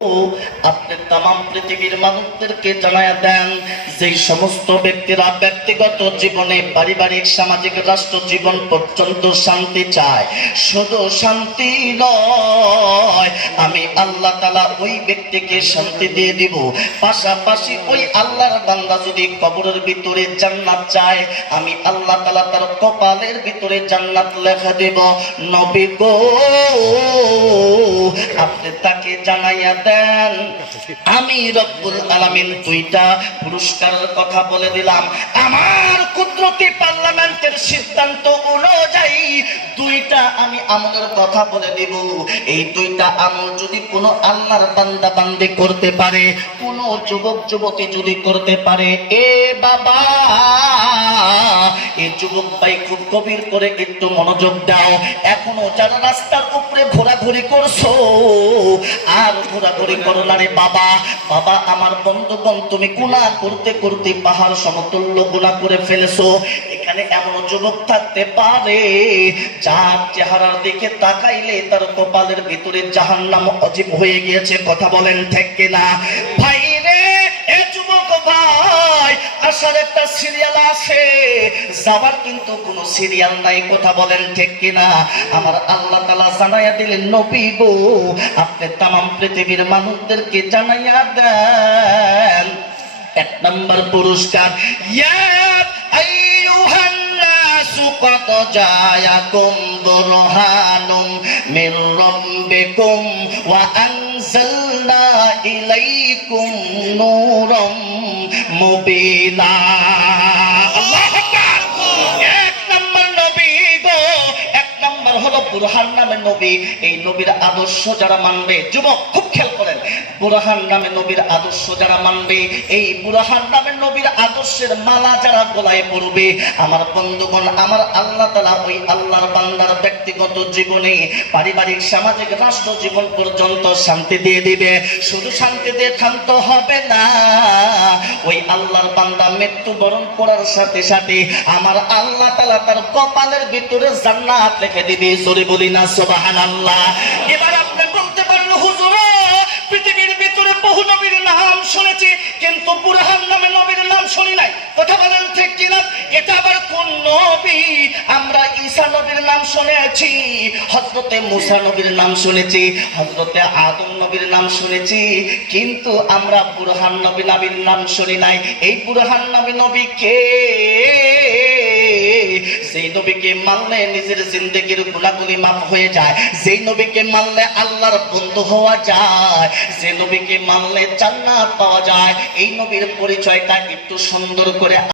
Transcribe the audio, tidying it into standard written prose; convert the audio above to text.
আপনি तमाम পৃথিবীর মানুষদেরকে জানায়া দেন যে সমস্ত ব্যক্তিরা ব্যক্তিগত জীবনে পারিবারিক সামাজিক রাষ্ট্র জীবন পর্যন্ত শান্তি চায়, শুধু শান্তি নয়, আমি আল্লাহ তাআলা ওই ব্যক্তিকে শান্তি দিয়ে দিব। পাশাপাশি ওই আল্লাহর বান্দা যদি কবরের ভিতরে জান্নাত চায়, আমি আল্লাহ তাআলা তার কপালের ভিতরে জান্নাত লেখা দেব। নবী গো, আপনি তাকে জানাইয়া দেন আমি রব্বুল আলামিন দুইটা পুরস্কারের কথা বলে দিলাম। আমার কুদরতি পার্লামেন্টের সিদ্ধান্ত অনুযায়ী দুইটা আমি আমলের কথা বলে দেব। এই দুইটা আমল যদি কোনো আল্লাহর বান্দা বান্দি করতে পারে, কোনো যুবক যুবতী যদি করতে পারে, এ বাবা, এই যুবক ভাই খুব গভীর করে একটু মনোযোগ দাও। এখনো যারা রাস্তার উপরে ঘোরাঘুরি করছো আর ঘোরাঘুরি করো না রে বাবা, বাবা আমার বন্ধুগণ, তুমি গুনাহ করতে করতে পাহাড় সমতুল্য গুনাহ করে ফেলেছো। এখানে এমন যুবক থাকতে পারে যার চেহারার দিকে তাকাইলে তার কপালের ভিতরে জাহান্নাম অজীব হয়ে গিয়েছে। কথা বলেন ঠিক কিনা? ভাই রে, এ যুবক ভাই, আসার একটা সিরিয়াল আছে, যাবার কিন্তু কোনো সিরিয়াল নাই। কথা বলেন ঠিক কিনা? আমার আল্লাহ তাআলা জানাইয়া দিলেন, নবী গো, আপনি तमाम পৃথিবীর মানুষদেরকে জানাইয়া দেন এক নাম্বার পুরস্কার, ইয়া আইয়ুহান নাসু কদ জায়াকুম বুরহানুম মির রাব্বিকুম ওয়া আনজালনা ইলাইকুম নূরাম মুবিনা। আল্লাহু আকবার। এক নাম্বার নবী গো, এক নাম্বার হলো বুরহান নামের নবী। এই নবীর আদর্শ যারা মানবে, যুবক খুব খেয়াল করেন, বুরহান নামে নবীর আদর্শ যারা মানবে, এই বুরহান নামে নবীর আদর্শের মালা যারা গলায় পড়বে, আমার বন্ধুগণ, আমার আল্লাহ তাআলা ওই আল্লাহর বান্দার ব্যক্তিগত জীবনে, পারিবারিক সামাজিক রাষ্ট্র জীবন পর্যন্ত শান্তি দিয়ে দিবে। শুধু শান্তি দিয়ে ক্ষান্ত হবে না, ওই আল্লাহর বান্দা মৃত্যুবরণ করার সাথে সাথে আমার আল্লাহ তাআলা তার কপালের ভিতরে জান্নাত লিখে দিবে। জোরে বলি না সুবহানাল্লাহ। এবার আপনি বলতে পারেন, হুজুর, পৃথিবীর ভিতরে বহু নবীর নাম শুনেছি, কিন্তু বুরহান নামে নবীর নাম শুনি নাই। কথা বলেন ঠিক কিনা? এটা আবার কোন নবী? আমরা ঈসা নবীর নাম শুনেছি, হযরতে মুসা নবীর নাম শুনেছি, হযরতে আদম নবীর নাম শুনেছি, কিন্তু আমরা বুরহান নবীর নাম শুনি নাই। এই বুরহান নবী কে? সেই নবীকে মানলে নিজের জিন্দেগির গুনাহগুলি মাফ হয়ে যায়, যেই নবীকে মানলে আল্লাহর বন্ধু হওয়া যায়, যে নবীকে মানলে জান্নাত পাওয়া যায়। এই নবীর পরিচয়টা একটু সুন্দর করে